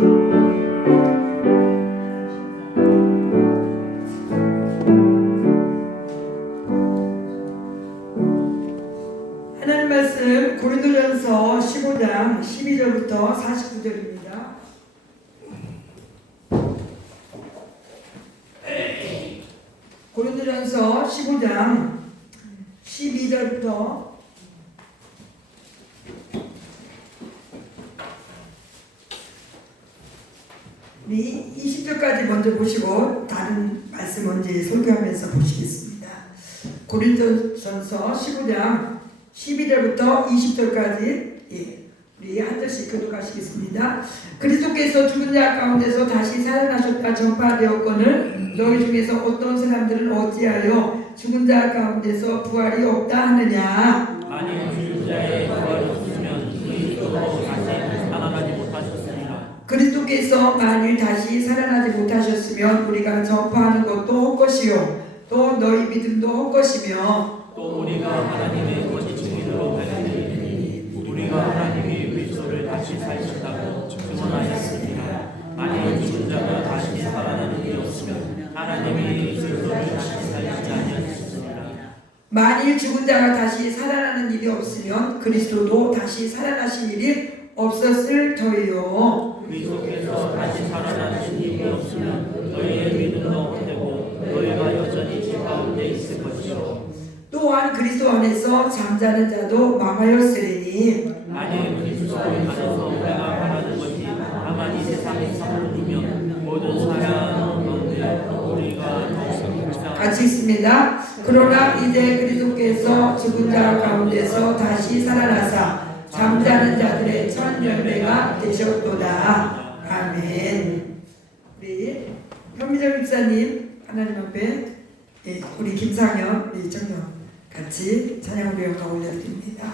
하나님 말씀 고린도전서 15장 12절부터 49절입니다. 고린도전서 15장 12절부터 20절까지 먼저 보시고 다른 말씀 먼저 설교하면서 보시겠습니다. 고린도전서 15장 12절부터 20절까지 우리 한 절씩 교독하시겠습니다. 그리스도께서 죽은 자 가운데서 다시 살아나셨다 전파되었거늘 너희 중에서 어떤 사람들은 어찌하여 죽은 자 가운데서 부활이 없다 하느냐. 만일 죽은 자의 부활이 없으면 그리스도도 다시 살아나지 못하셨습니다. 그리스도께서 만일 다시 살아나지 못하셨으면 우리가 전파하는 것도 헛것이요 또 너희 믿음도 헛것이며 또 우리가 하나님의 거짓 증인으로 발견되니 우리가 하나님이 그리스도를 다시 살리셨다고 증언하였습니다. 만일 죽은 자가 다시 살아나는 일이 없으면 하나님이 그리스도를 다시 살리지 아니하셨습니다. 만일 죽은 자가 다시 살아나는 일이 없으면 그리스도도 다시 살아나신 일이 없었을 터이요. 그리스도께서 다시 살아나신 일이 없으면 너희의 믿음도 헛되고 너희가 여전히 죄 가운데 있을 것이요. 또한 그리스도 안에서 잠자는 자도 망하였으리니 만일 그리스도 안에서 우리가 바라는 것이 다만 이 세상의 삶이면 모든 사랑은 건데 우리가 같이 있습니다. 그러나 이제 그리스도께서 죽은 자 가운데서 다시 살아나사 잠자는 자들의 첫 열매가 되셨도다. 아멘. 우리 현미정 집사님 하나님 앞에 우리 김상현 우리 청년 같이 찬양으로 영광 올려드립니다.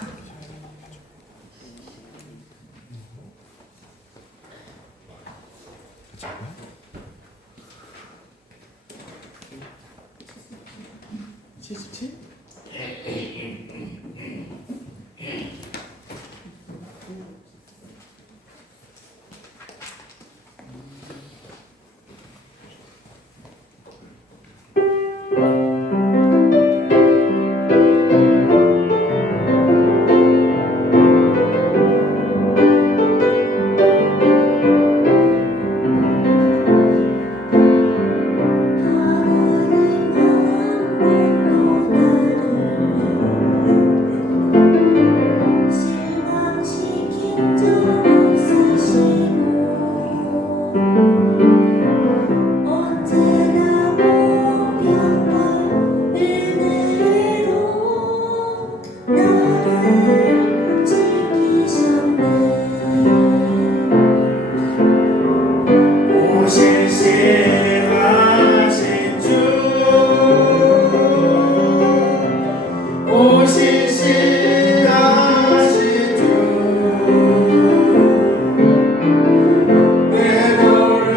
내 너를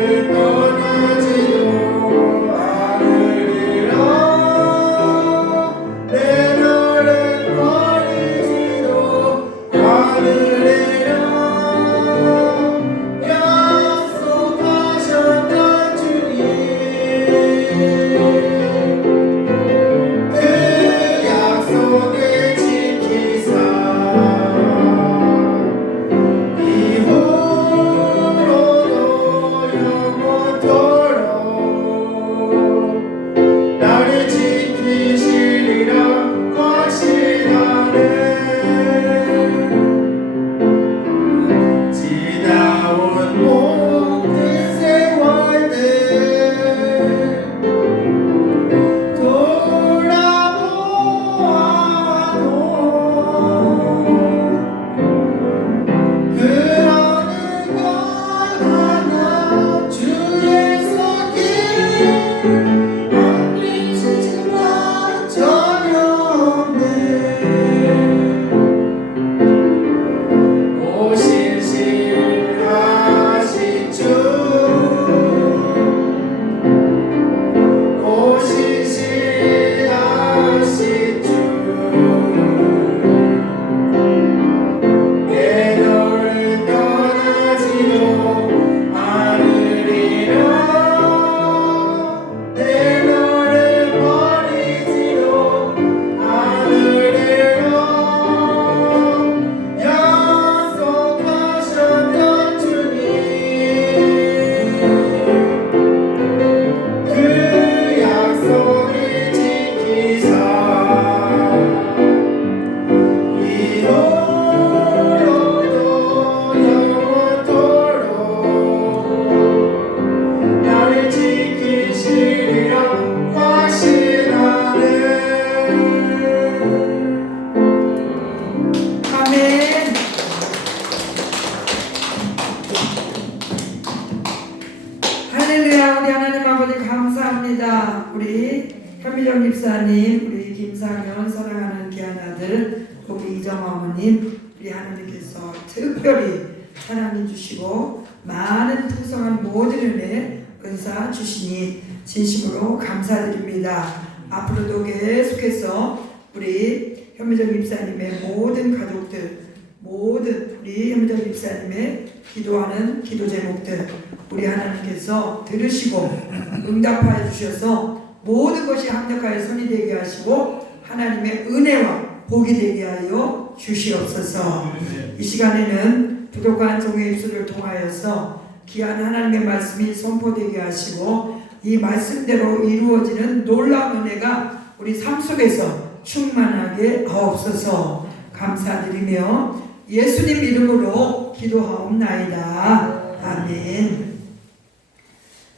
할렐루야. 우리 하나님 아버지 감사합니다. 우리 현미정 집사님, 우리 김상현 사랑하는 귀한 아들, 우리 이정아 어머님, 우리 하나님께서 특별히 사랑해 주시고 많은 풍성한 모든 은혜 은사 주시니 진심으로 감사드립니다. 앞으로도 계속해서 우리 현미정 집사님의 모든 가족들, 모든 우리 현미정 집사님의 기도하는 기도 제목들 우리 하나님께서 들으시고 응답하여 주셔서 모든 것이 합력하여 선이 되게 하시고 하나님의 은혜와 복이 되게 하여 주시옵소서. 이 시간에는 부족한 종의 입술을 통하여서 귀한 하나님의 말씀이 선포되게 하시고 이 말씀대로 이루어지는 놀라운 은혜가 우리 삶 속에서 충만하게 하옵소서. 감사드리며 예수님 이름으로 기도하옵나이다. 아멘.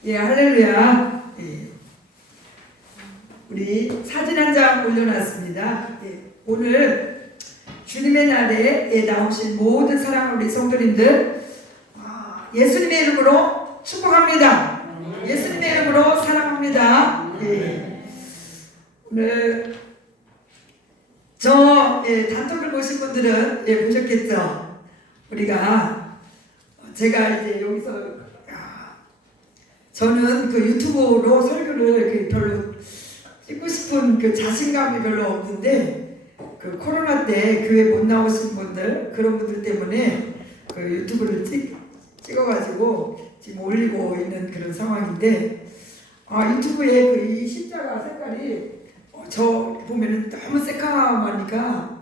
예, 할렐루야. 예. 우리 사진 한 장 올려놨습니다. 예. 오늘 주님의 날에 나오신 모든 사랑하는 우리 성도님들 예수님의 이름으로 축복합니다. 예수님의 이름으로 사랑합니다. 예. 오늘 저 단톡을 보신 분들은 보셨겠죠? 우리가 제가 이제 여기서 저는 그 유튜브로 설교를 별로 찍고 싶은 그 자신감이 별로 없는데 그 코로나 때 교회 못 나오신 분들 그런 분들 때문에 그 유튜브를 찍어가지고 지금 올리고 있는 그런 상황인데 유튜브에 그 이 십자가 색깔이 저 보면은 너무 새까마니까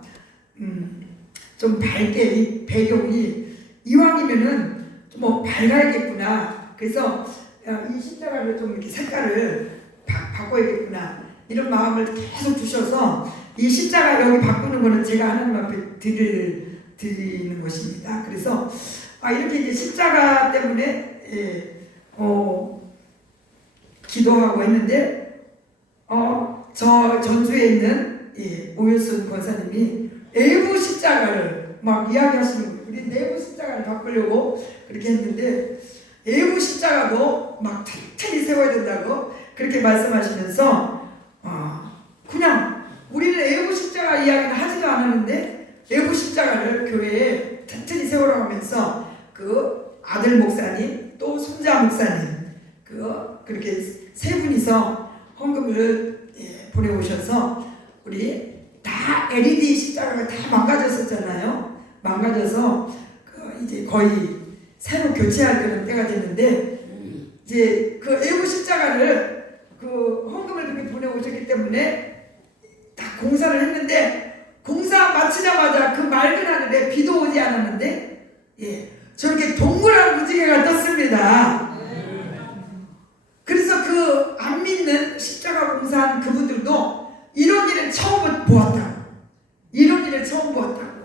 좀 밝게 이 배경이 이왕이면은 좀 뭐 밝아야겠구나. 그래서 이 십자가를 좀 이렇게 색깔을 바꿔야겠구나 이런 마음을 계속 주셔서 이 십자가 여기 바꾸는 거는 제가 하나님 앞에 드리는 것입니다. 그래서 이렇게 이제 십자가 때문에 기도하고 했는데 저 전주에 있는 오일순 권사님이 내부 십자가를 막 이야기하시는 거예요. 우리 내부 십자가를 바꾸려고 그렇게 했는데 내부 십자가도 막 튼튼히 세워야 된다고 그렇게 말씀하시면서 그냥 우리는 내부 십자가 이야기는 하지도 않았는데 내부 십자가를 교회에 튼튼히 세우라고 하면서 그 아들 목사님 또 손자 목사님 그렇게 세 분이서 헌금을 보내오셔서 우리 다 LED 십자가가 다 망가졌었잖아요. 망가져서 이제 거의 새로 교체할 그런 때가 됐는데 이제 그 애부 십자가를 그 헌금을 그렇게 보내오셨기 때문에 다 공사를 했는데 공사 마치자마자 그 맑은 하늘에 비도 오지 않았는데 저렇게 동그란 무지개가 떴습니다. 그래서 그 안 믿는 십자가 공사한 그분들도 이런 일을 처음 보았다고. 이런 일을 처음 보았다고.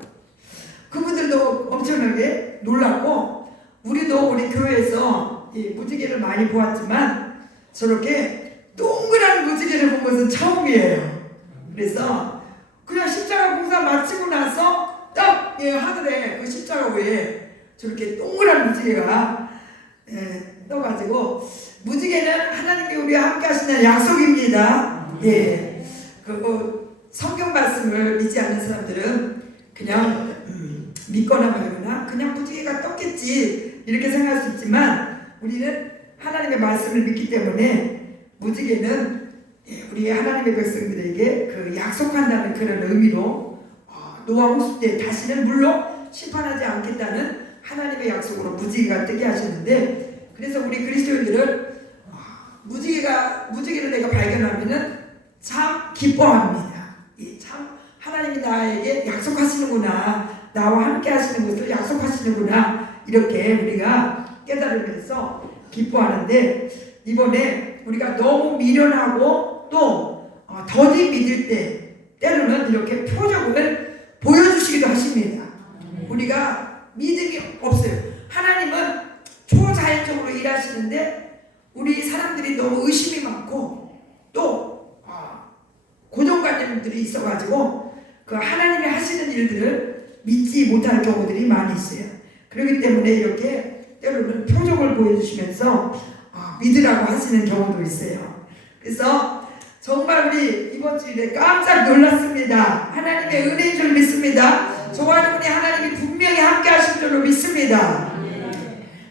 그분들도 엄청나게 놀랐고 우리도 우리 교회에서 이 무지개를 많이 보았지만 저렇게 동그란 무지개를 본 것은 처음이에요. 그래서 그냥 십자가 공사 마치고 나서 딱 하늘에 그 십자가 위에 저렇게 동그란 무지개가 떠가지고 무지개는 하나님께 우리와 함께 하시는 약속입니다. 성경 말씀을 믿지 않는 사람들은 그냥 믿거나 말거나 그냥 무지개가 떴겠지 이렇게 생각할 수 있지만 우리는 하나님의 말씀을 믿기 때문에 무지개는 우리 하나님의 백성들에게 그 약속한다는 그런 의미로 노아 홍수 때 다시는 물로 심판하지 않겠다는 하나님의 약속으로 무지개가 뜨게 하셨는데 그래서 우리 그리스도인들은 무지개를 내가 발견하면은 참 기뻐합니다. 참 하나님이 나에게 약속하시는구나, 나와 함께 하시는 것을 약속하시는구나 이렇게 우리가 깨달으면서 기뻐하는데 이번에 우리가 너무 미련하고 또 더디 믿을 때 때로는 이렇게 표적을 보여주시기도 하십니다. 우리가 믿음이 없어요. 하나님은 초자연적으로 일하시는데 우리 사람들이 너무 의심이 많고 또 고정관념들이 있어가지고 그 하나님이 하시는 일들을 믿지 못하는 경우들이 많이 있어요. 그렇기 때문에 이렇게 때로는 표적을 보여주시면서 믿으라고 하시는 경우도 있어요. 그래서 정말 우리 이번 주일에 깜짝 놀랐습니다. 하나님의 은혜인 줄 믿습니다. 저와 우리 하나님이 분명히 함께 하실 줄로 믿습니다.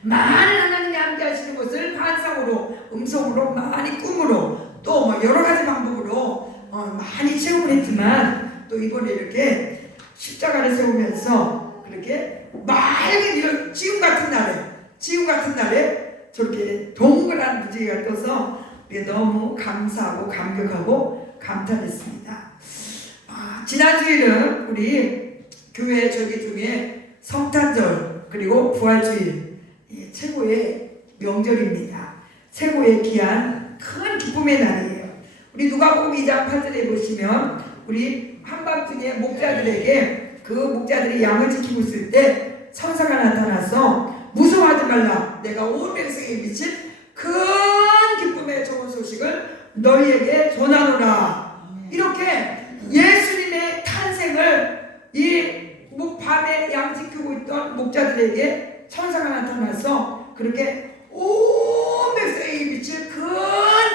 많은 하나님이 함께 하시는 것을 환상으로, 음성으로, 많이 꿈으로, 또 뭐 여러 가지 방법으로 많이 체험을 했지만, 또 이번에 이렇게 십자가를 세우면서 그렇게 맑은 이런 지금 같은 날에 저렇게 동그란 무지개가 떠서 너무 감사하고 감격하고 감탄했습니다. 지난 주일은 우리 교회 절기 중에 성탄절 그리고 부활주일, 최고의 명절입니다. 최고의 귀한 큰 기쁨의 날이에요. 우리 누가복음 2장 8절에 보시면 우리 한밤중에 목자들에게, 그 목자들이 양을 지키고 있을 때 천사가 나타나서 무서워하지 말라, 내가 온 백성에 미친 큰 기쁨의 좋은 소식을 너희에게 전하노라. 이렇게 예수님의 탄생을 이 밤에 양 지키고 있던 목자들에게 천사가 나타나서 그렇게 온 백성에게 미칠 큰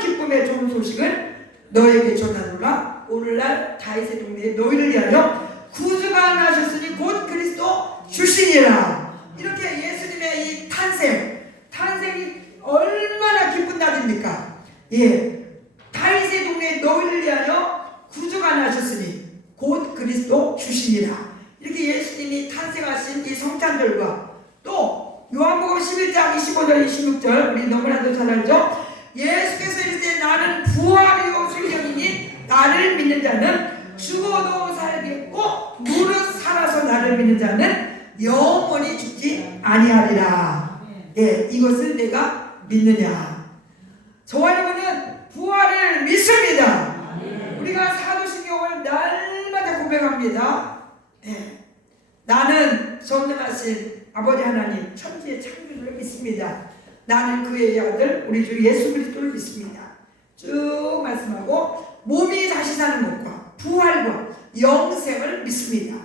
기쁨의 좋은 소식을 너희에게 전하노라. 오늘날 다윗의 동네에 너희를 위하여 구주가 나셨으니 곧 그리스도 주시니라. 이렇게 예수님의 이 탄생이 얼마나 기쁜 날입니까? 다윗의 동네에 너희를 위하여 구주가 나셨으니 곧 그리스도 주시니라. 이렇게 예수님이 탄생하신 이 성탄절과 또 요한복음 11장 25절 26절 우리 너무나도 잘 알죠? 예수께서 이르되 나는 부활이요 생명이니 나를 믿는 자는 죽어도 살겠고 무릇 살아서 나를 믿는 자는 영원히 죽지 아니하리라. 이것을 내가 믿느냐? 저와 여러분은 부활을 믿습니다. 우리가 사도신경을 날마다 고백합니다. 나는 전능하신 아버지 하나님 천지의 창조주를 믿습니다. 나는 그의 아들 우리 주 예수 그리스도를 믿습니다. 쭉 말씀하고 몸이 다시 사는 것과 부활과 영생을 믿습니다.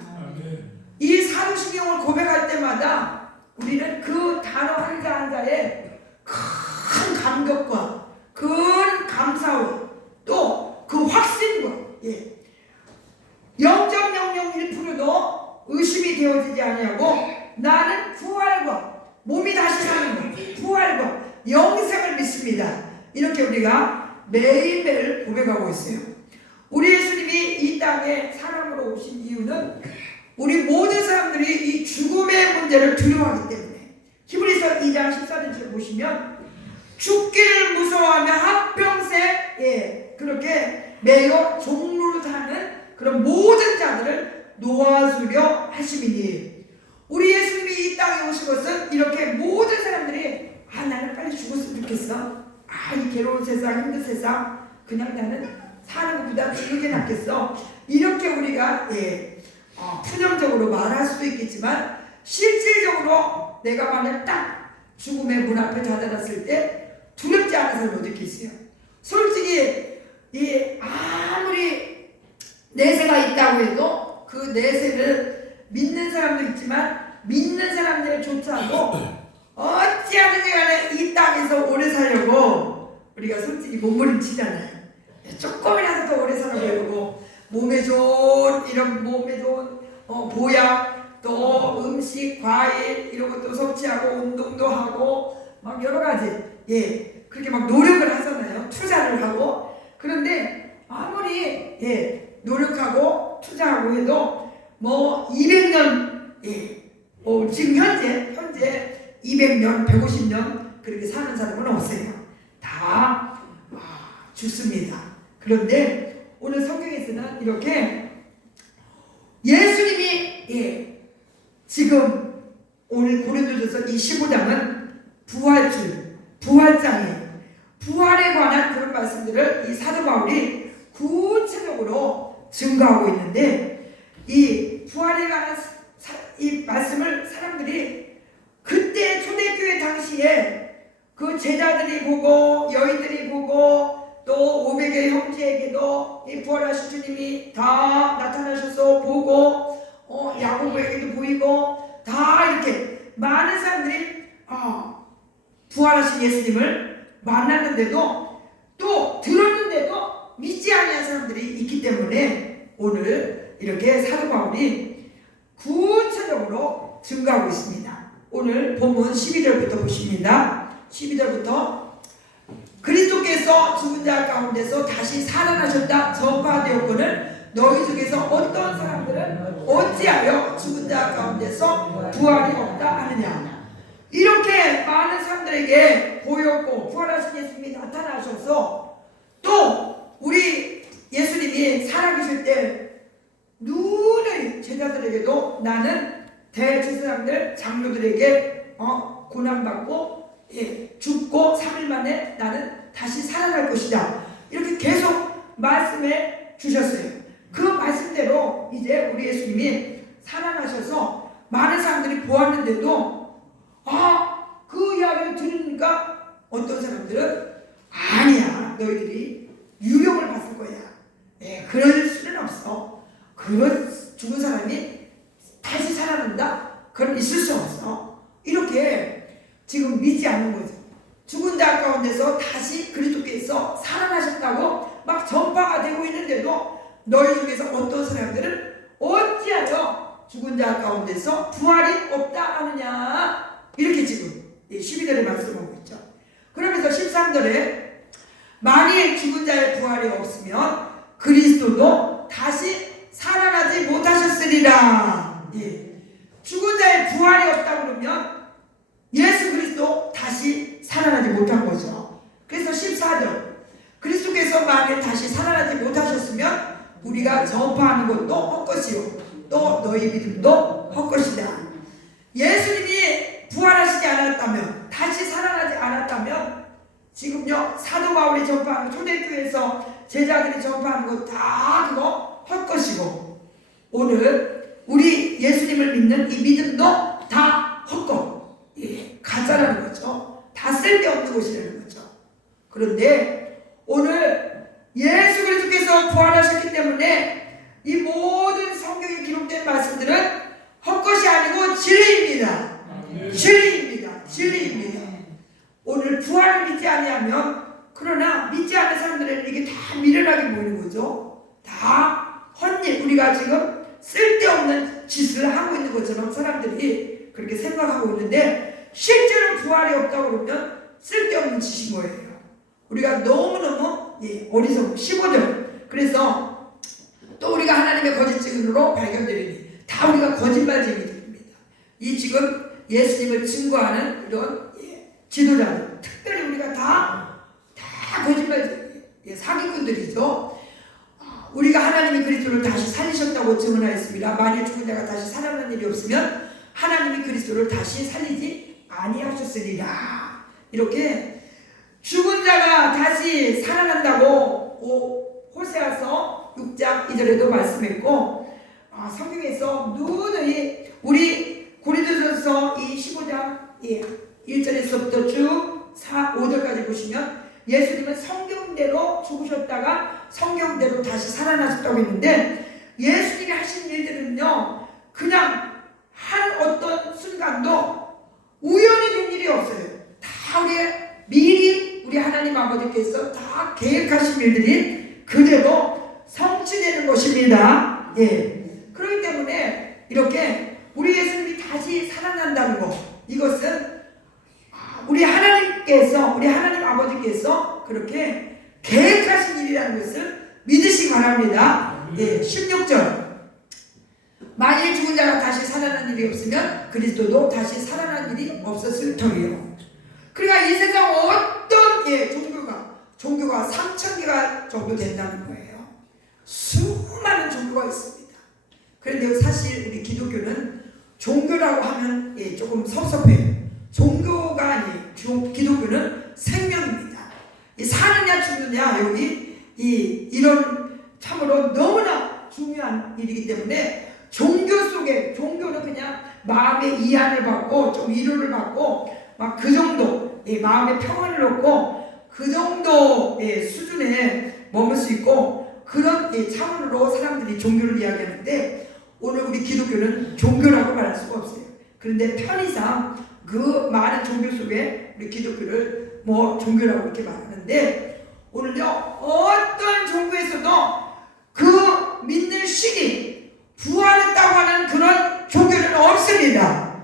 이 사도신경을 고백할 때마다 우리는 그 단어 한자 한자에 큰 감격과 큰 감사와 또 그 확신과 0.001%도 의심이 되어지지 아니하고 나는 부활과 몸이 다시 사는 것, 부활과 영생을 믿습니다. 이렇게 우리가 매일매일 고백하고 있어요. 우리 예수님이 이 땅에 사람으로 오신 이유는 우리 모든 사람들이 이 죽음의 문제를 두려워하기 때문에, 히브리서 2장 14절을 보시면 죽기를 무서워하며 한평생 그렇게 매여 종로로 사는 그런 모든 자들을 놓아주려 하심이니, 우리 예수님이 이 땅에 오신 것은 이렇게 모든 사람들이 나는 빨리 죽었으면 좋겠어, 이 괴로운 세상, 힘든 세상, 그냥 나는 사는 것보다 죽는 게 낫겠어, 이렇게 우리가 푸념적으로 말할 수도 있겠지만, 실질적으로 내가 만약 딱 죽음의 문 앞에 다다랐을 때 두렵지 않은 사람이 어디 있겠어요? 솔직히 아무리 내세가 있다고 해도 그 내세를 믿는 사람도 있지만 믿는 사람들조차도 어찌하든지 간에 이 땅에서 오래 살려고 우리가 솔직히 몸부림치잖아요. 조금이라도 더 오래 살아보려고 몸에 좋은 보약, 또 음식, 과일 이런 것도 섭취하고 운동도 하고 막 여러 가지 그렇게 막 노력을 하잖아요. 투자를 하고. 그런데 아무리 노력하고 투자하고 해도 뭐 200년 지금 현재 200년, 150년 그렇게 사는 사람은 없어요. 다 죽습니다. 그런데 오늘 성경에서는 이렇게 예수님이 지금 오늘 고린도전서 이 15장은 부활장이에요. 부활에 관한 그런 말씀들을 이 사도 바울이 구체적으로 증거하고 있는데, 이 부활에 관한 이 말씀을 사람들이 그때 초대교회 당시에 그 제자들이 보고 여인들이 보고 또 500의 형제에게도 이 부활하신 주님이 다 나타나셔서 보고 야고보에게도 보이고 다 이렇게 많은 사람들이 부활하신 예수님을 만났는데도 또 들었는데도 믿지 아니한 사람들이 있기 때문에 오늘 이렇게 사도 바울이 구체적으로 증거하고 있습니다. 오늘 본문 12절부터 보십니다. 12절부터 그리스도께서 죽은 자 가운데서 다시 살아나셨다 전파되었거늘 너희 중에서 어떤 사람들은 어찌하여 죽은 자 가운데서 부활이 없다 하느냐. 이렇게 많은 사람들에게 보였고 부활하신 예수님이 나타나셔서 또 우리 예수님이 살아계실 때 눈의 제자들에게도 나는 대제사장들 장로들에게 고난받고 죽고 3일 만에 나는 다시 살아날 것이다. 이렇게 계속 말씀해 주셨어요. 그 말씀대로 이제 우리 예수님이 살아나셔서 많은 사람들이 보았는데도 그 이야기를 들으니까 어떤 사람들은 아니야 너희들이 유령을 봤을 거야. 그럴 수는 없어. 그런 죽은 사람이 다시 살아난다? 그럼 있을 수 없어. 이렇게 지금 믿지 않는 거죠. 죽은 자 가운데서 다시 그리스도께서 살아나셨다고 막 전파가 되고 있는데도 너희 중에서 어떤 사람들은 어찌하여 죽은 자 가운데서 부활이 없다 하느냐. 이렇게 지금 12절에 말씀하고 있죠. 그러면서 13절에 만일 죽은 자의 부활이 없으면 그리스도도 다시 살아나지 못하셨으리라. 죽은 자의 부활이 없다 그러면 예수 그리스도 다시 살아나지 못한 거죠. 그래서 14절 그리스도께서 만일 다시 살아나지 못하셨으면 우리가 전파하는 것도 헛것이요 또 너희 믿음도 헛것이다. 예수님이 부활하시지 않았다면 다시 살아나지 않았다면 지금요 사도 바울이 전파하는 초대교회에서 제자들이 전파하는 거 다 그거 헛것이고 오늘 우리 예수님을 믿는 이 믿음도 다 헛것 가짜라는 거죠. 다 쓸데없는 것이라는 거죠. 그런데 오늘 예수 그리스도께서 부활하셨기 때문에 이 모든 성경에 기록된 말씀들은 헛것이 아니고 진리입니다. 진리입니다. 오늘 부활을 믿지 아니하면 그러나 믿지 않는 사람들에게 이게 다 미련하게 보이는 거죠. 다 헛일 우리가 지금 쓸데없는 짓을 하고 있는 것처럼 사람들이 그렇게 생각하고 있는데 실제로 부활이 없다고 그러면 쓸데없는 짓인 거예요. 우리가 너무너무 어리석고 15절 그래서 또 우리가 하나님의 거짓 증인으로 발견되리니 다 우리가 거짓말쟁이들입니다. 이 지금 예수님을 증거하는 이런 지도자들 특별히 우리가 다 거짓말쟁이 사기꾼들이죠. 우리가 하나님이 그리스도를 다시 살리셨다고 증언하였습니다. 만일 죽은 자가 다시 살아난 일이 없으면 하나님이 그리스도를 다시 살리지 아니하셨으리라. 이렇게 죽은 자가 다시 살아난다고 호세아서 6장 2절에도 말씀했고 성경에서 누누이 우리 고린도전서 이 15장 1절에서부터 쭉 5절까지 보시면 예수님은 성경대로 죽으셨다가 성경대로 다시 살아나셨다고 했는데 예수님이 하신 일들은요 그냥 한 어떤 순간도 우연히 된 일이 없어요. 다 미리 우리 하나님 아버지께서 다 계획하신 일들이 그대로 성취되는 것입니다. 그렇기 때문에 이렇게 우리 예수님이 다시 살아난다는 것 이것은 우리 하나님께서 우리 하나님 아버지께서 그렇게 계획하신 일이라는 것을 믿으시기 바랍니다. 16절 만일 죽은 자가 다시 살아난 일이 없으면 그리스도도 다시 살아난 일이 없었을 터이요. 그러니까 이 세상 어떤 종교가 3,000개가 정도 된다는 거예요. 수많은 종교가 있습니다. 그런데 사실 우리 기독교는 종교라고 하면 조금 섭섭해요. 종교가 아니에요. 기독교는 생명입니다. 사느냐 죽느냐 여기 이런 참으로 너무나 중요한 일이기 때문에 종교는 그냥 마음의 이안을 받고 좀 위로를 받고 막 그 정도 마음의 평안을 얻고 그 정도의 수준에 머물 수 있고 그런 차원으로 사람들이 종교를 이야기하는데 오늘 우리 기독교는 종교라고 말할 수가 없어요. 그런데 편의상 그 많은 종교 속에 우리 기독교를 뭐 종교라고 이렇게 말하는데, 오늘요 어떤 종교에서도 그 믿는 신이 부활했다고 하는 그런 종교는 없습니다.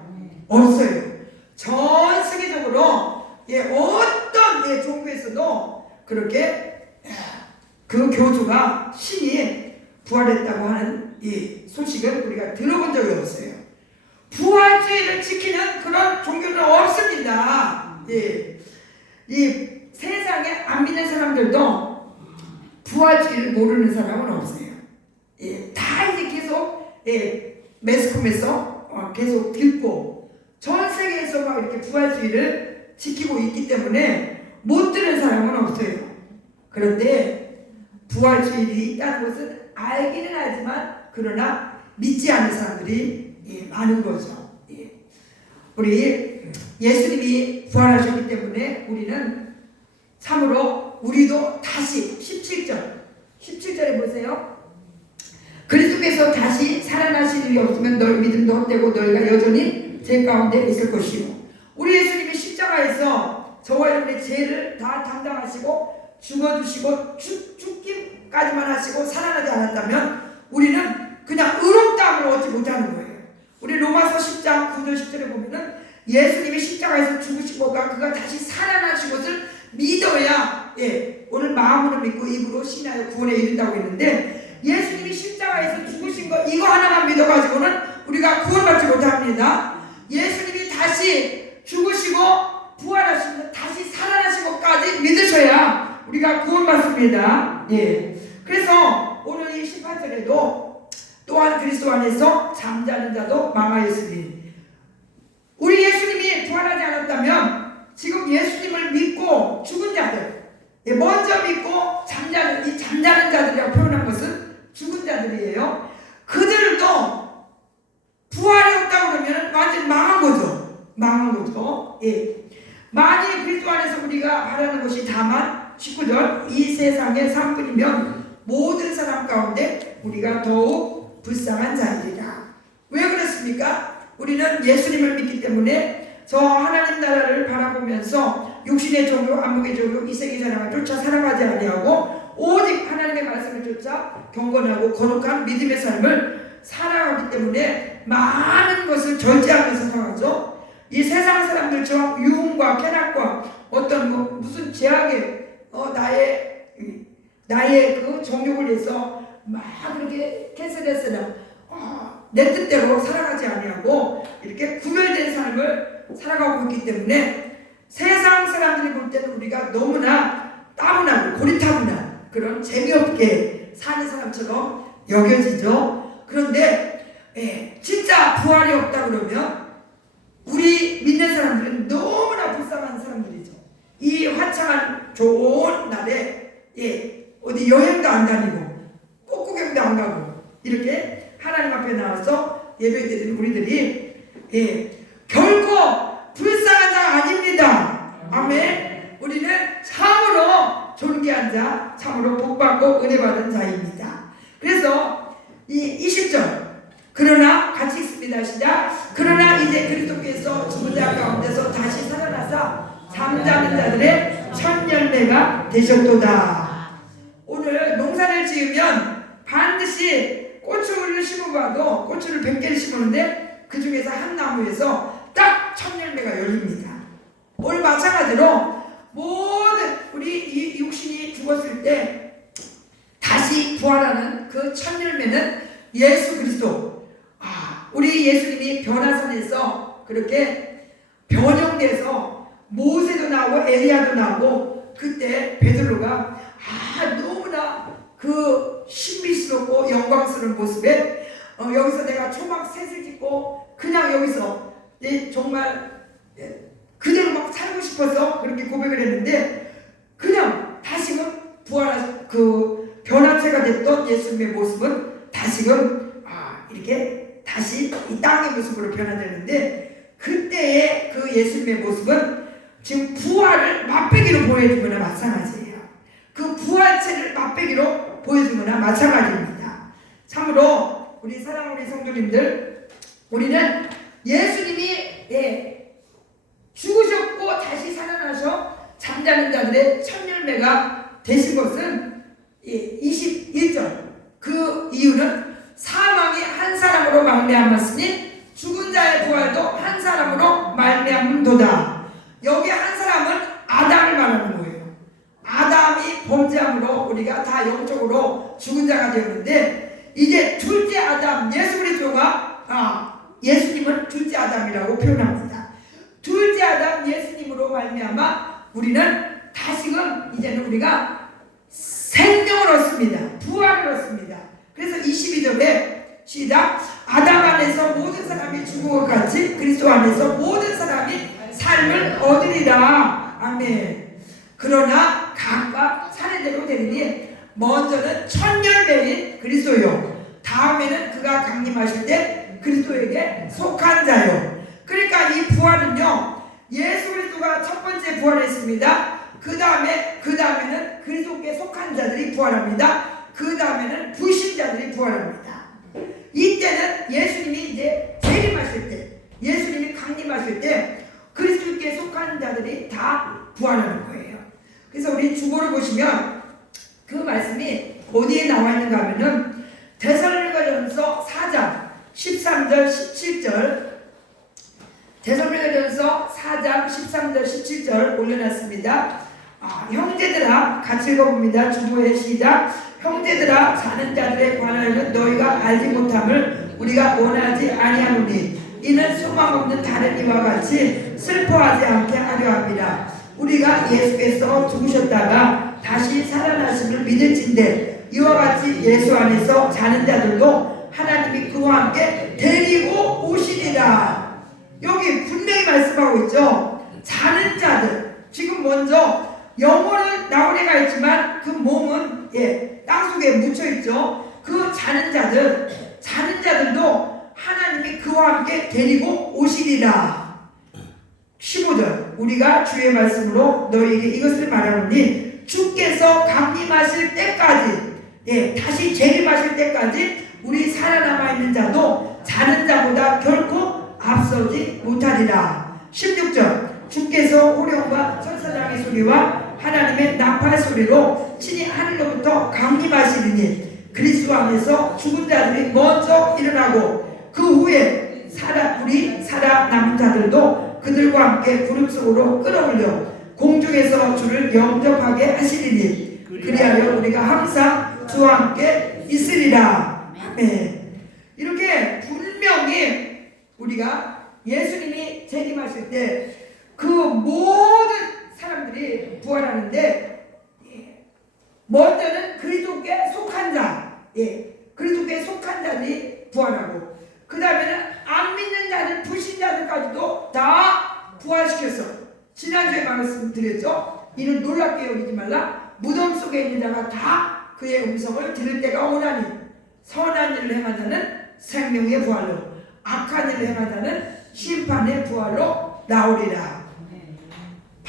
없어요. 전 세계적으로 어떤 종교에서도 그렇게 그 교주가 신이 부활했다고 하는 이 소식을 우리가 들어본 적이 없어요. 부활주의를 지키는 그런 종교는 없습니다. 이 세상에 안 믿는 사람들도 부활주의를 모르는 사람은 없어요. 다 이제 계속 매스컴에서 계속 듣고 전 세계에서 막 이렇게 부활주의를 지키고 있기 때문에 못 들은 사람은 없어요. 그런데 부활주의가 있다는 것은 알기는 알지만 그러나 믿지 않는 사람들이 많은 거죠. 우리 예수님이 부활하셨기 때문에 우리는 참으로 우리도 다시 17절에 보세요. 그리스도께서 다시 살아나실 일이 없으면 너희 믿음도 헛되고 너희가 여전히 죄 가운데 있을 것이요. 우리 예수님이 십자가에서 저와 여러분의 죄를 다 담당하시고 죽어주시고 죽기까지만 하시고 살아나지 않았다면 우리는 그냥 의롭다함을 얻지 못하는 거예요. 우리 로마서 10장 9절 10절에 보면은 예수님이 십자가에서 죽으신 것과 그가 다시 살아나신 것을 믿어야 오늘 마음으로 믿고 입으로 신하여 구원에 이른다고 했는데, 예수님이 십자가에서 죽으신 것 이거 하나만 믿어가지고는 우리가 구원받지 못합니다. 예수님이 다시 죽으시고 부활하시고 다시 살아나신 것까지 믿으셔야 우리가 구원받습니다. 그래서 오늘 이 18절에도 또한 그리스도 안에서 잠자는 자도 망하였으니, 우리 예수님이 부활하지 않았다면 지금 예수님을 믿고 죽은 자들, 먼저 믿고 잠자는 이 잠자는 자들이라고 표현한 것은 죽은 자들이에요. 그들도 부활이 없다고 그러면 완전 망한 거죠. 만일 그리스도 안에서 우리가 바라는 것이 다만 19절 이 세상의 3분이면 모든 사람 가운데 우리가 더욱 불쌍한 자이리라. 왜 그렇습니까? 우리는 예수님을 믿기 때문에 저 하나님 나라를 바라보면서 육신의 종교, 안목의 종교, 이 세계 사랑을 쫓아 살아가지 아니하고 오직 하나님의 말씀을 쫓아 경건하고 거룩한 믿음의 삶을 살아가기 때문에 많은 것을 절제하면서 살아가죠. 이 세상 사람들처럼 유흥과 쾌락과 어떤 무슨 제약에 나의 그 정욕을 위해서 막 그렇게 캐스레스나 내 뜻대로 살아가지 아니하고 이렇게 구별된 삶을 살아가고 있기 때문에 세상 사람들이 볼 때는 우리가 너무나 따분하고 고리타분한 그런 재미없게 사는 사람처럼 여겨지죠. 그런데 진짜 부활이 없다 그러면 우리 믿는 사람들은 너무나 불쌍한 사람들이죠. 이 화창한 좋은 날에 어디 여행도 안 다니고 꽃구경도 안 가고 이렇게 하나님 앞에 나와서 예배드리는 우리들이 결코 불쌍한 자 아닙니다. 아멘. 우리는 참으로 존귀한 자, 참으로 복받고 은혜받은 자입니다. 그래서 이 20절 그러나 같이 읽습니다. 시작. 그러나 이제 그리스도께서 죽은 자 가운데서 다시 살아나사 잠자는 자들의 첫 열매가 되셨도다. 오늘 농사를 지으면 반드시 고추를 심어봐도 고추를 100개를 심었는데 그 중에서 한 나무에서 딱 첫 열매가 열립니다. 오늘 마찬가지로 모든 우리 이 육신이 죽었을 때 다시 부활하는 그 첫 열매는 예수 그리스도. 우리 예수님이 변화산에서 그렇게 변형돼서 모세도 나오고 엘리야도 나오고 그때 베드로가 너무나 그 신비스럽고 영광스러운 모습에 여기서 내가 초막 셋을 짓고 그냥 여기서 정말 그대로 막 살고 싶어서 그렇게 고백을 했는데, 그냥 다시금 부활한 그 변화체가 됐던 예수님의 모습은 다시금 이렇게 다시 이 땅의 모습으로 변화되는데, 그때의 그 예수님의 모습은 지금 부활을 맛배기로 보여주거나 마찬가지예요. 그 부활체를 맛배기로 보여주거나 마찬가지입니다. 참으로 우리 사랑하는 우리 성도님들, 우리는 예수님이 죽으셨고 다시 살아나셔 잠자는 자들의 첫 열매가 되신 것은 21절 그 이유는 사망이 한 사람으로 말미암았으니 죽은 자의 부활도 한 사람으로 말미암음도다. 여기 한 사람은 아담을 말하는 거예요. 아담이 범죄함으로 우리가 다 영적으로 죽은 자가 되었는데 이제 둘째 아담 예수 그리스도가 예수님은 둘째 아담이라고 표현합니다. 둘째 아담 예수님으로 말미암아 우리는 다시금 이제는 우리가 생명을 얻습니다. 부활을 얻습니다. 그래서 22절에 시작 아담 안에서 모든 사람이 죽은 것 같이 그리스도 안에서 모든 사람이 삶을 얻으리라. 아멘. 그러나 각각 차례대로 되리니 먼저는 첫 열매인 그리스도요 다음에는 그가 강림하실 때 그리스도에게 속한 자요. 그러니까 이 부활은요 예수 그리스도가 첫 번째 부활했습니다. 그 다음에는 그리스도께 속한 자들이 부활합니다. 그 다음에는 불신자들이 부활합니다. 이때는 예수님이 이제 재림하실 때 예수님이 강림하실 때 그리스도께 속한 자들이 다 부활하는 거예요. 그래서 우리 주보를 보시면 그 말씀이 어디에 나와 있는가 하면은 데살로니가전서 4장 13절 17절 데살로니가전서 4장 13절 17절 올려놨습니다. 형제들아 같이 읽어봅니다. 주보의 시작 형제들아 자는 자들의 관하여는 너희가 알지 못함을 우리가 원하지 아니하노니 이는 소망 없는 다른 이와 같이 슬퍼하지 않게 하려 합니다. 우리가 예수께서 죽으셨다가 다시 살아나심을 믿을진대 이와 같이 예수 안에서 자는 자들도 하나님이 그와 함께 데리고 오시리라. 여기 분명히 말씀하고 있죠. 자는 자들 지금 먼저 영혼은 나홀에가 있지만 그 몸은 땅속에 묻혀있죠. 그 자는 자들도 하나님이 그와 함께 데리고 오시리라. 15절 우리가 주의 말씀으로 너희에게 이것을 말하노니 주께서 강림하실 때까지 다시 재림하실 때까지 우리 살아남아 있는 자도 자는 자보다 결코 앞서지 못하리라. 16절 주께서 호령과 천사장의 소리와 하나님의 나팔 소리로 친히 하늘로부터 강림하시리니 그리스도 안에서 죽은 자들이 먼저 일어나고 그 후에 우리 살아남은 자들도 그들과 함께 구름 속으로 끌어올려 공중에서 주를 영접하게 하시리니 그리하여 우리가 항상 주와 함께 있으리라. 아멘. 이렇게 분명히 우리가 예수님이 재림하실 때 그 모든 사람들이 부활하는데 먼저는 그리스도께 속한 자, 그리스도께 속한 자들이 부활하고 그 다음에는 안 믿는 자들, 불신자들까지도 다 부활시켰어. 지난주에 말씀드렸죠. 이는 놀랍게 여기지 말라. 무덤 속에 있는 자가 다 그의 음성을 들을 때가 오나니 선한 일을 행하자는 생명의 부활로 악한 일을 행하자는 심판의 부활로 나오리라.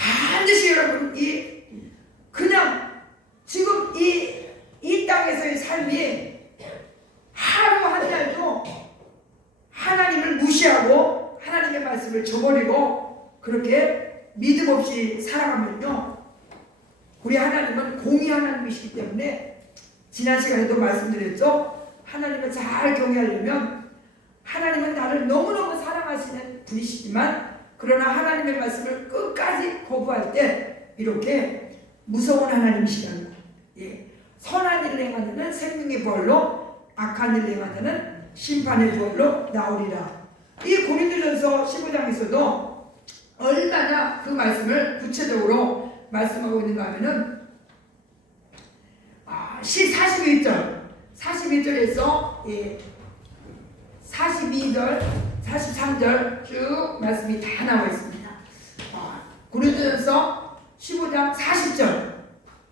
반드시 여러분 그냥 지금 이 땅에서의 삶이 하루 한 날도 하나님을 무시하고 하나님의 말씀을 저버리고 그렇게 믿음 없이 살아가면요 우리 하나님은 공의 하나님이시기 때문에 지난 시간에도 말씀드렸죠. 하나님을 잘 경외하려면 하나님은 나를 너무너무 사랑하시는 분이시지만 그러나 하나님의 말씀을 끝까지 거부할 때 이렇게 무서운 하나님이시라는 거예요. 선한 일을 행하는 생명의 부활로 악한 일을 행하는 심판의 부활로 나오리라. 이 고린도전서 15장에서도 얼마나 그 말씀을 구체적으로 말씀하고 있는가 하면은 41절에서 42절 43절 쭉 말씀이 다 나와 있습니다. 고린도전서 15장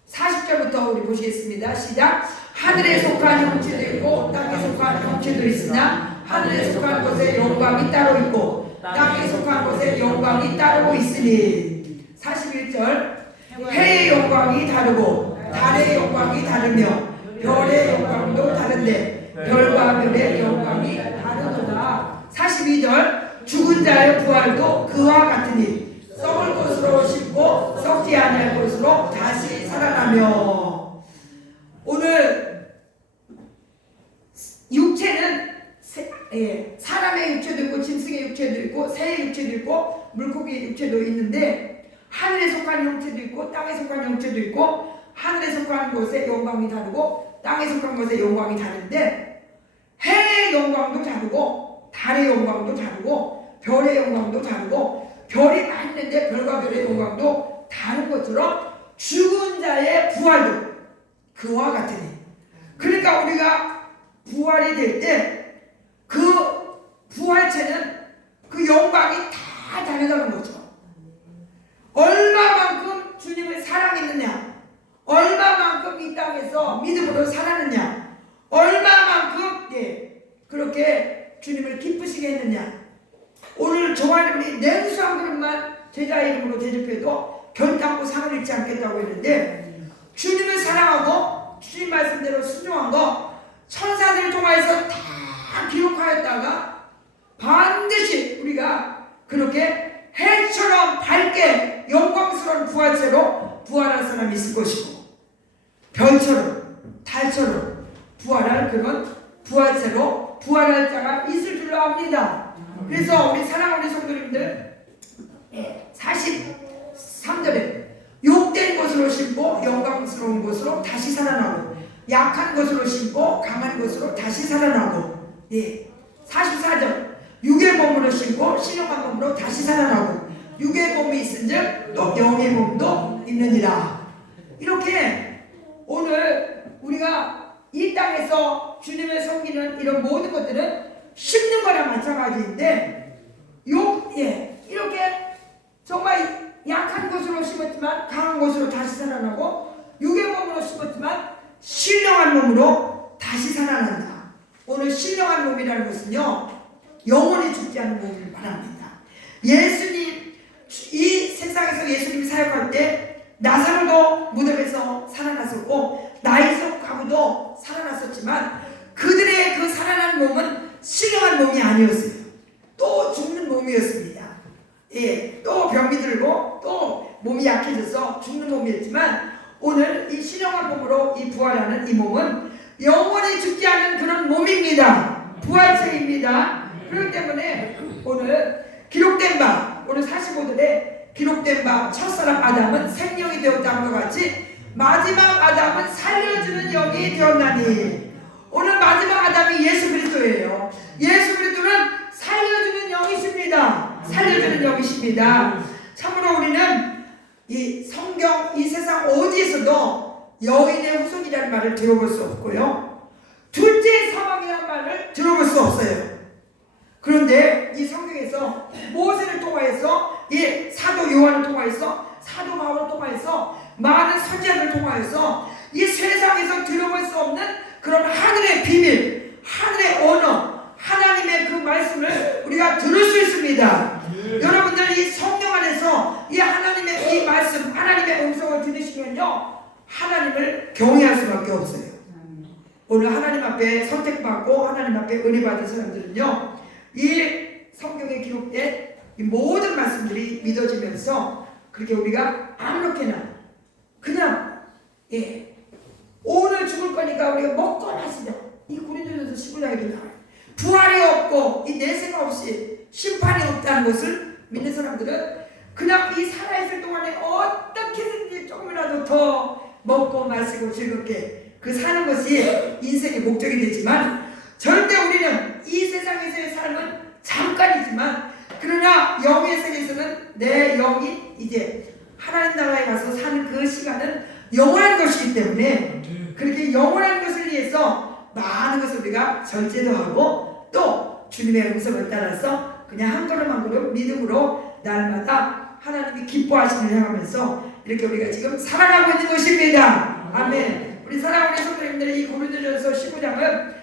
40절부터 우리 보시겠습니다. 시작. 하늘에 속한 형체도 있고 땅에 속한 형체도 있으나 하늘에 속한 곳에 영광이 따로 있고 땅에 속한 곳에 영광이 따르고 있으니 41절 해의 영광이 다르고 달의 영광이 다르며 별의 영광도 다른데 별과 별의 영광이 다르도다. 42절 죽은 자의 부활도 그와 같으니 죽지 아니할 것으로 다시 살아나며. 오늘 육체는 사람의 육체도 있고 짐승의 육체도 있고 새의 육체도 있고 물고기의 육체도 있는데, 하늘에 속한 형체도 있고 땅에 속한 형체도 있고, 하늘에 속한 것의 영광이 다르고 땅에 속한 것의 영광이 다른데, 해의 영광도 다르고 달의 영광도 다르고 별의 영광도 다르고, 별이 많이 있는데 별과 별의 영광도 다른 것처럼 죽은 자의 부활도 그와 같으니. 그러니까 우리가 부활이 될 때 그 부활체는 그 영광이 다 다르다는 거죠. 얼마만큼 주님을 사랑했느냐, 얼마만큼 이 땅에서 믿음으로 살았느냐, 얼마만큼 그렇게 주님을 기쁘시게 했느냐. 오늘 저와 여러분이 냉수한 그릇만 제자 이름으로 대접해도 결단코 상을 잃지 않겠다고 했는데, 주님을 사랑하고 주님 말씀대로 순종한 거 천사들을 통해서 다 기록하였다가 반드시 우리가 그렇게 해처럼 밝게 영광스러운 부활체로 부활할 사람이 있을 것이고, 별처럼 달처럼 부활할 그런 부활체로 부활할 자가 있을 줄로 압니다. 그래서 우리 사랑하는 성도님들, 43절에 욕된 것으로 심고 영광스러운 것으로 다시 살아나고, 약한 것으로 심고 강한 것으로 다시 살아나고, 44절 육의 몸으로 심고 신령한 몸으로 다시 살아나고, 육의 몸이 있은즉 또 영의 몸도 있느니라. 이렇게 오늘 우리가 이 땅에서 주님을 섬기는 이런 모든 것들은 심는 거랑 마찬가지인데, 이렇게 정말 약한 것으로 심었지만 강한 것으로 다시 살아나고, 육의 몸으로 심었지만 신령한 몸으로 다시 살아난다. 오늘 신령한 몸이라는 것은요, 영원히 죽지 않는 몸을 말합니다. 예수님, 이 세상에서 예수님이 사역할 때 나사로도 무덤에서 살아났었고 나이속 가구도 살아났었지만, 그들의 그 살아난 몸은 신령한 몸이 아니었어요. 또 죽는 몸이었습니다. 또 병이 들고 또 몸이 약해져서 죽는 몸이었지만, 오늘 이 신령한 몸으로 이 부활하는 이 몸은 영원히 죽지 않은 그런 몸입니다. 부활체입니다. 그렇기 때문에 오늘 기록된 바, 오늘 45절에 기록된 바 첫사람 아담은 생명이 되었다는 것 같이 마지막 아담은 살려주는 영이 되었나니. 오늘 마지막 아담이 예수 그리스도예요. 예수 그리스도는 살려주는 영이십니다. 살려주는 영이십니다. 참으로 우리는 이 성경, 이 세상 어디에서도 여인의 후손이라는 말을 들어볼 수 없고요, 둘째 사망이라는 말을 들어볼 수 없어요. 그런데 이 성경에서 모세를 통하여서, 이 사도 요한을 통하여서, 사도 바울을 통하여서, 많은 선지자를 통하여서 이 세상에서 들어볼 수 없는 그런 하늘의 비밀, 하늘의 언어, 하나님의 그 말씀을 우리가 들을 수 있습니다. 여러분들 이 성령 안에서 이 하나님의 이 말씀, 하나님의 음성을 들으시면요, 하나님을 경외할 수밖에 없어요. 오늘 하나님 앞에 선택받고 하나님 앞에 은혜 받은 사람들은요, 이 성경에 기록된 이 모든 말씀들이 믿어지면서 그렇게 우리가 아무렇게나 그냥 오늘 죽을 거니까 우리가 먹고 마시자, 이 고린도전서 15장에도 나와요. 부활이 없고 이 내세가 없이 심판이 없다는 것을 믿는 사람들은 그냥 이 살아있을 동안에 어떻게든지 조금이라도 더 먹고 마시고 즐겁게 그 사는 것이 인생의 목적이 되지만, 절대 우리는 이 세상에서의 삶은 잠깐이지만, 그러나 영의 세계에서는 내 영이 이제 하나님 나라에 가서 사는 그 시간은 영원한 것이기 때문에, 그렇게 영원한 것을 위해서 많은 것을 우리가 절제도 하고 또 주님의 음성을 따라서 그냥 한 걸음 한 걸음 믿음으로 날마다 하나님이 기뻐하시는 향하면서 이렇게 우리가 지금 살아가고 있는 것입니다. 아멘. 우리 사랑하는 성도님들이 이 고린도전서 15장은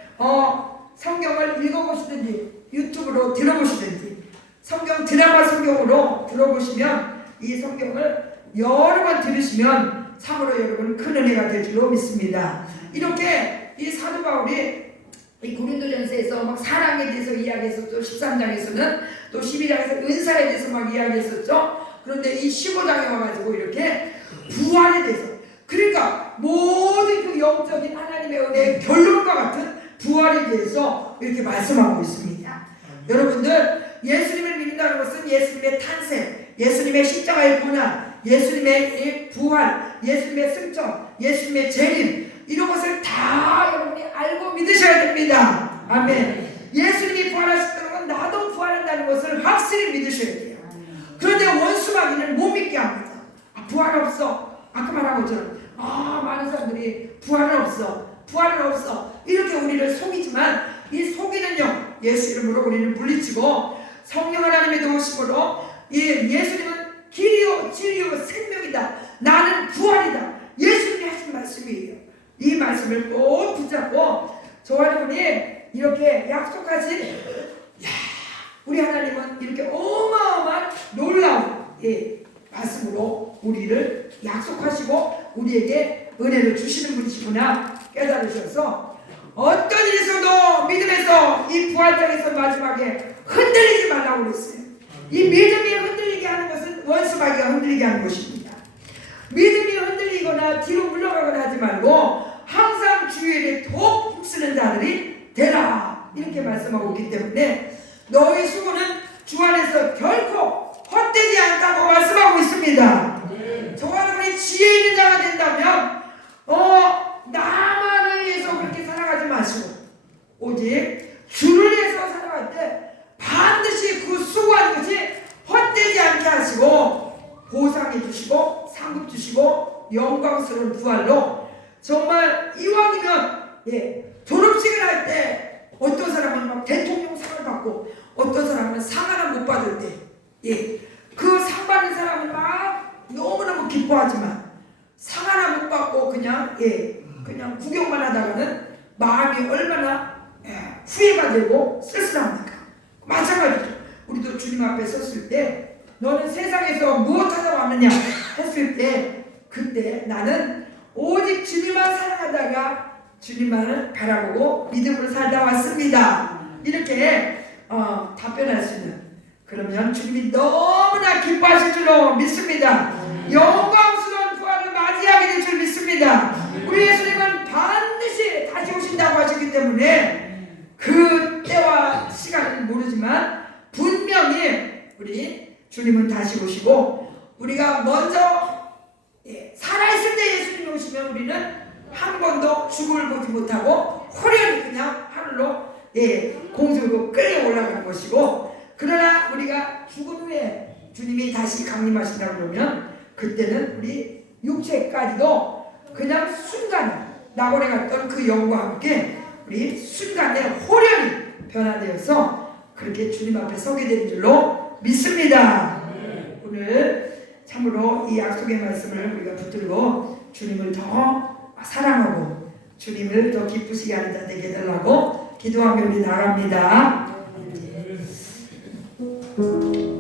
성경을 읽어보시든지 유튜브로 들어보시든지 성경 드라마 성경으로 들어보시면, 이 성경을 여러 번 들으시면 참으로 여러분 큰 은혜가 될 줄로 믿습니다. 이렇게 이 사도 바울이 이 고린도전서에서 막 사랑에 대해서 이야기했었죠. 13장에서는 또 12장에서 은사에 대해서 막 이야기했었죠. 그런데 이 15장에 와가지고 이렇게 부활에 대해서, 그러니까 모든 그 영적인 하나님의 은혜의 결론과 같은 부활에 대해서 이렇게 말씀하고 있습니다. 여러분들, 예수님을 믿는다는 것은 예수님의 탄생, 예수님의 십자가의 고난, 예수님의 부활, 예수님의 승천, 예수님의 재림, 이런 것을 다 여러분이 알고 믿으셔야 됩니다. 아멘. 예수님이 부활하셨다는 건 나도 부활한다는 것을 확실히 믿으셔야 돼요. 그런데 원수마귀는 못 믿게 합니다. 부활 없어. 아까 말한 것처럼 많은 사람들이 부활은 없어, 부활은 없어, 이렇게 우리를 속이지만, 이 속이는요, 예수 이름으로 우리는 물리치고 성령 하나님의 도우심으로 예수님은 길이요 진리요 생명이다, 나는 부활이다, 예수님이 하신 말씀이에요. 이 말씀을 꼭 붙잡고 저와 여러분이 이렇게 약속하신, 우리 하나님은 이렇게 어마어마한 놀라운 말씀으로 우리를 약속하시고 우리에게 은혜를 주시는 분이시구나 깨달으셔서, 어떤 일에서도 믿음에서 이 부활장에서 마지막에 흔들리지 말라고 그랬어요. 이 믿음이 흔들리게 하는 것은 원수마귀가 흔들리게 하는 것입니다. 믿음이 흔들리거나 뒤로 물러가거나 하지 말고 항상 주의에 독 힘쓰는 자들이 되라, 이렇게 말씀하고 있기 때문에 너희 수고는 주 안에서 결코 헛되지 않다고 말씀하고 있습니다. 저와 여러분이 지혜 있는 자가 된다면 나만을 위해서 그렇게 살아가지 마시고 오직 주를 위해서 살아갈 때 반드시 그 수고하는 것이 헛되지 않게 하시고 보상해 주시고 상급 주시고 영광스러운 부활로, 정말 이왕이면 졸업식을 할 때 어떤 사람은 막 대통령 상을 받고 어떤 사람은 상 하나 못 받을 때 그 상 받는 사람은 막 너무너무 기뻐하지만 상 하나 못 받고 그냥 구경만 하다가는 마음이 얼마나 후회가 되고 쓸쓸합니까? 마찬가지죠. 우리도 주님 앞에 섰을 때 너는 세상에서 무엇하다 왔느냐 했을 때, 그때 나는 오직 주님만 사랑하다가 주님만을 바라보고 믿음으로 살다 왔습니다, 이렇게 답변할 수 있는, 그러면 주님이 너무나 기뻐하실 줄로 믿습니다. 영광스러운 부활을 맞이하게 될 줄 믿습니다. 우리 예수님은 반드시 다시 오신다고 하셨기 때문에 그 때와 시간은 모르지만 분명히 우리 주님은 다시 오시고, 우리가 먼저 살아있을 때 예수님이 오시면 우리는 한 번도 죽음을 보지 못하고 호련히 그냥 하늘로 공중으로 끌려 올라가는 것이고, 그러나 우리가 죽은 후에 주님이 다시 강림하신다 그러면 그때는 우리 육체까지도 그냥 순간에 낙원에 갔던 그 영과 함께 우리 순간에 호련히 변화되어서 그렇게 주님 앞에 서게 되는 줄로 믿습니다. 오늘 참으로 이 약속의 말씀을 우리가 붙들고 주님을 더 사랑하고 주님을 더 기쁘시게 하는 자 되게 해달라고 기도하며 우리 나갑니다.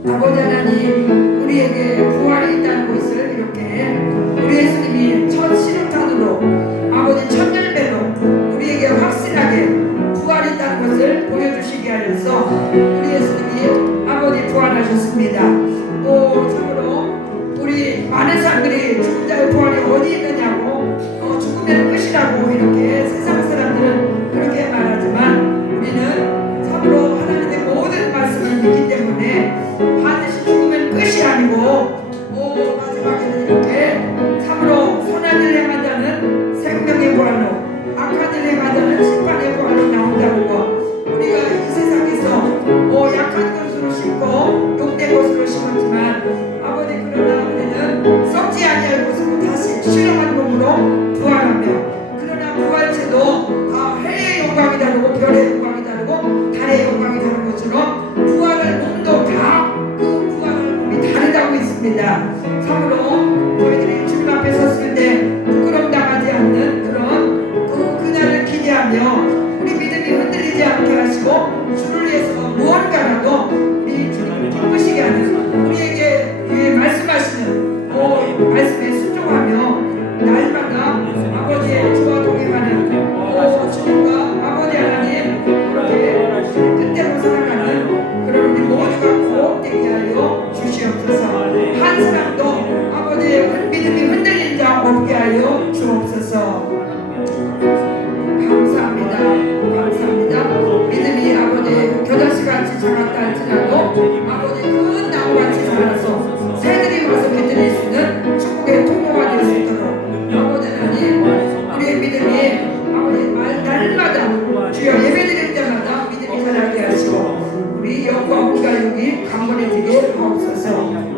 아버지 하나님, 우리에게 부활이 있다는 것을 이렇게 우리 예수님이 첫 신음탄으로 아버지 첫 열매로 우리에게 확실하게 부활이 있다는 것을 보여주시게 하여서 우리 예수님이 아버지 부활하셨습니다. 또 참으로 우리 많은 사람들이 죽은 자의 부활이 어디 있느냐고 죽으면 끝이라고 이렇게 세상 사람들은 그렇게 말하지만 우리는 참으로 하나님의 모든 말씀을 믿기 때문에 반드시 죽으면 끝이 아니고 마지막에는 이렇게 참으로 선한 일 행하자는 생명의 부활로 악한 일 행하자는 심판의 부활로 나온다는 것, 우리가 이 세상에서 약한 것으로 심고 욕된 것으로 심었지만 아버지, 그러나 우리는 썩지 아니할 것으로 다시 신령한 몸으로 부활하며, 그러나 부활체도 다 해의 영광이 다르고 별의 영광이 다르고 달의 영광이 다른 것처럼 부활할 몸도 다 그 부활할 몸이 다르다고 있습니다. 참으로 저희들이 주님 앞에 섰을 때 부끄러움 당하지 않는 그런 그날을 기대하며 우리 믿음이 흔들리지 않게 하시고 주를 위해서 무언가라도 우리 주님을 기쁘시게 하는, 우리에게 말씀하시는 말씀에 순종하며 날마다 아버지의 주와 동행하는 주님과 아버지 하나님 그렇게 뜻대로 살아가는 그런 우리 모두가 꼭 되게 하여 주시옵소서. 한 사람도 아버지의 하옵소서. 감사합니다. 감사합니다. 믿음이 아버지 겨자씨같이 자랐다 할지라도 아버지 큰 나무같이 자라서 새들이 와서 깃들일 수 있는 축복의 통로가 될 수 있도록 아버지 하나님 우리의 믿음이 아버지 날마다 주여 예배드릴 때마다 믿음이 자라게 하시고 우리 영과 우리가 여기 강건해지게 하옵소서.